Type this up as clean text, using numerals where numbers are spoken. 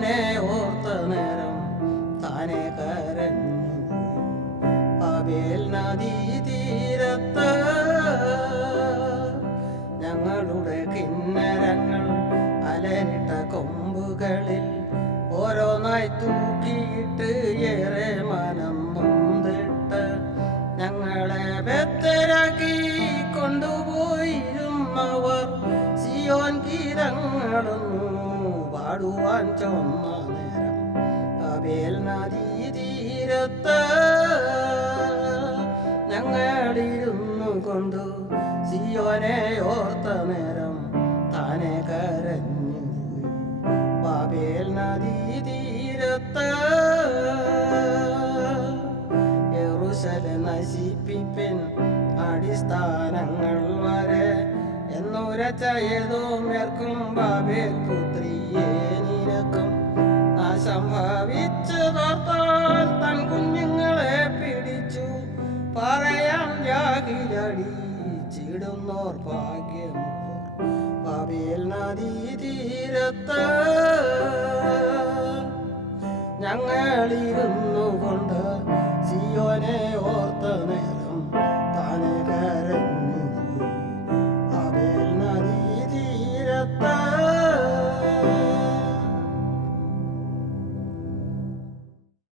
സിയോനെ ഓർത്ത നേരം താനെ കരഞ്ഞു. ബാബേൽ നദീ തീരത്ത് ഞങ്ങളുടെ കിന്നരങ്ങൾ അലരിട്ട കൊമ്പുകളിൽ ഓരോന്നായി തൂക്കിയിട്ട് ഏറെ മനം നൊന്തിട്ട് ഞങ്ങളെ ബദ്ധരാക്കി കൊണ്ടുപോയിരുന്നവർ സിയോൻ ഗീതങ്ങളൊന്നു പാടുവാൻ ചൊന്ന നേരം ബാബേൽ നദീ തീരത്ത് ഞങ്ങളിരുന്നു കൊണ്ടു സിയോനെ ഓർത്ത നേരം താനെ കരഞ്ഞു. ബാബേൽ നദീ തീരത്ത് യെരൂശലേം നശിപ്പിപ്പിൻ അടിസ്ഥാനങ്ങൾ വരെ എന്നുരച്ച ഏതോ മേർക്കും ബാബേൽ പുത്രിയെ നിനക്കും നാശം ഭവിച്ചതോർത്താൽ തൻ കുഞ്ഞുങ്ങളെ പിടിച്ചു പറയാൻ യാഗിലടിച്ചിടുന്നോർ ഭാഗ്യമുള്ളോർ. ബാബേൽ നദീ തീരത്ത് ഞങ്ങളിരുന്നു കൊണ്ട് സിയോനെ